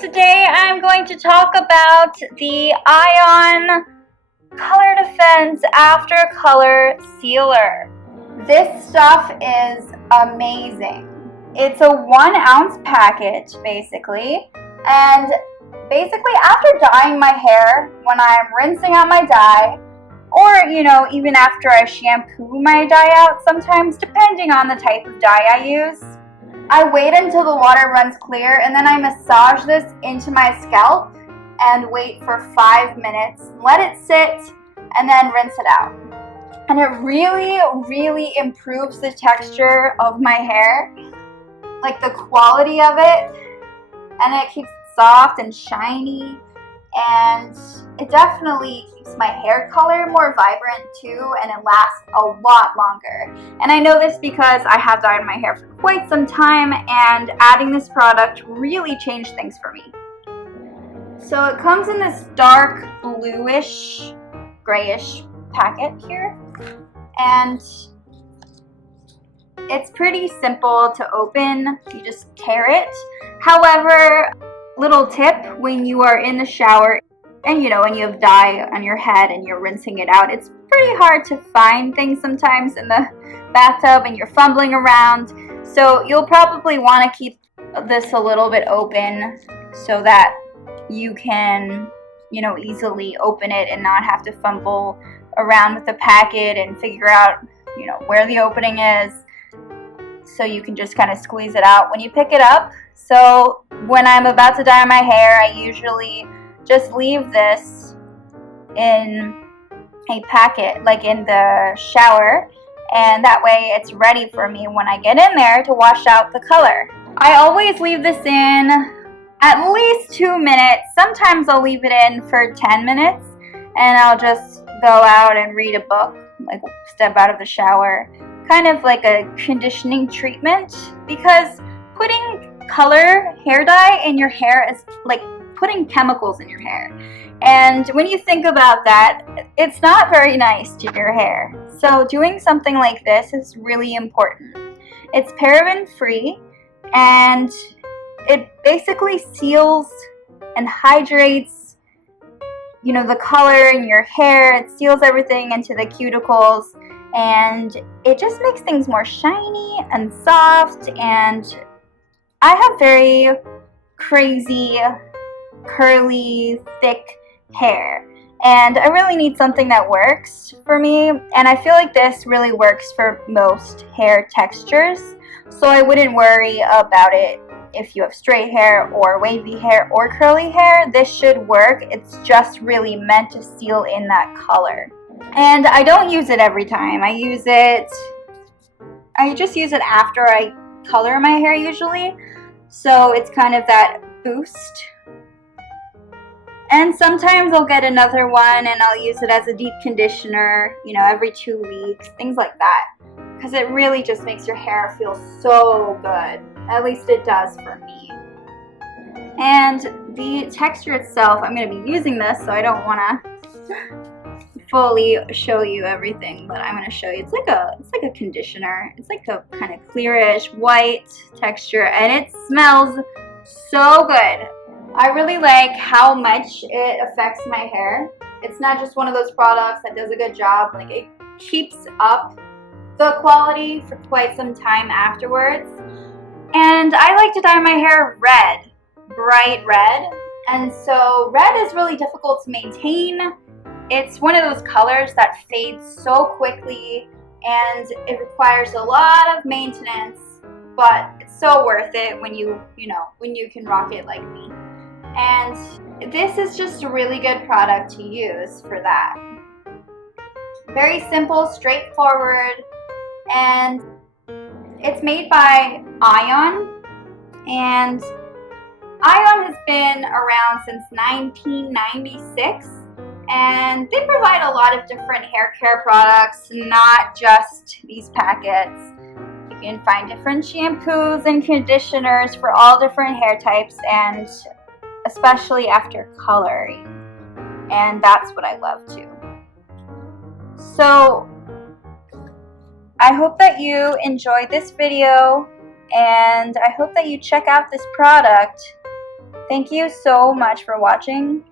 today I'm going to talk about the Ion Color Defense After Color Sealer. This stuff is amazing. It's a 1 ounce package basically, and basically after dyeing my hair, when I'm rinsing out my dye, or even after I shampoo my dye out sometimes, depending on the type of dye I use, I wait until the water runs clear and then I massage this into my scalp and wait for 5 minutes, let it sit, and then rinse it out. And it really improves the texture of my hair, like the quality of it, and it keeps it soft and shiny, and it definitely keeps my hair color more vibrant too, and it lasts a lot longer. And I know this because I have dyed my hair for quite some time, and adding this product really changed things for me. So it comes in this dark bluish, grayish packet here, and it's pretty simple to open. You just tear it. However, little tip, when you are in the shower and you have dye on your head and you're rinsing it out, it's pretty hard to find things sometimes in the bathtub and you're fumbling around. So you'll probably want to keep this a little bit open so that you can easily open it and not have to fumble around with the packet and figure out where the opening is. So you can just kind of squeeze it out when you pick it up. So when I'm about to dye my hair, I usually just leave this in a packet, like in the shower, and that way it's ready for me when I get in there to wash out the color. I always leave this in at least 2 minutes. Sometimes I'll leave it in for 10 minutes, and I'll just go out and read a book, like step out of the shower, kind of like a conditioning treatment, because putting color hair dye in your hair is like putting chemicals in your hair, and when you think about that, it's not very nice to your hair. So doing something like this is really important. It's paraben free, and it basically seals and hydrates the color in your hair. It seals everything into the cuticles, and it just makes things more shiny and soft. And I have very crazy, curly, thick hair, and I really need something that works for me, and I feel like this really works for most hair textures. So I wouldn't worry about it if you have straight hair or wavy hair or curly hair. This should work. It's just really meant to seal in that color. And I don't use it every time. I just use it after I color my hair usually, so it's kind of that boost. And sometimes I'll get another one and I'll use it as a deep conditioner, every 2 weeks, things like that, because it really just makes your hair feel so good. At least it does for me. And the texture itself, I'm going to be using this, so I don't want to fully show you everything, but I'm going to show you. It's like a conditioner. It's like a kind of clearish white texture, and it smells so good. I really like how much it affects my hair. It's not just one of those products that does a good job. Like, it keeps up the quality for quite some time afterwards. And I like to dye my hair red, bright red, and so red is really difficult to maintain. It's one of those colors that fades so quickly, and it requires a lot of maintenance, but it's so worth it when you can rock it like me. And this is just a really good product to use for that. Very simple, straightforward, and it's made by Ion, and Ion has been around since 1996, and they provide a lot of different hair care products, not just these packets. You can find different shampoos and conditioners for all different hair types, and especially after coloring, and that's what I love too. So I hope that you enjoyed this video, and I hope that you check out this product Thank you so much for watching.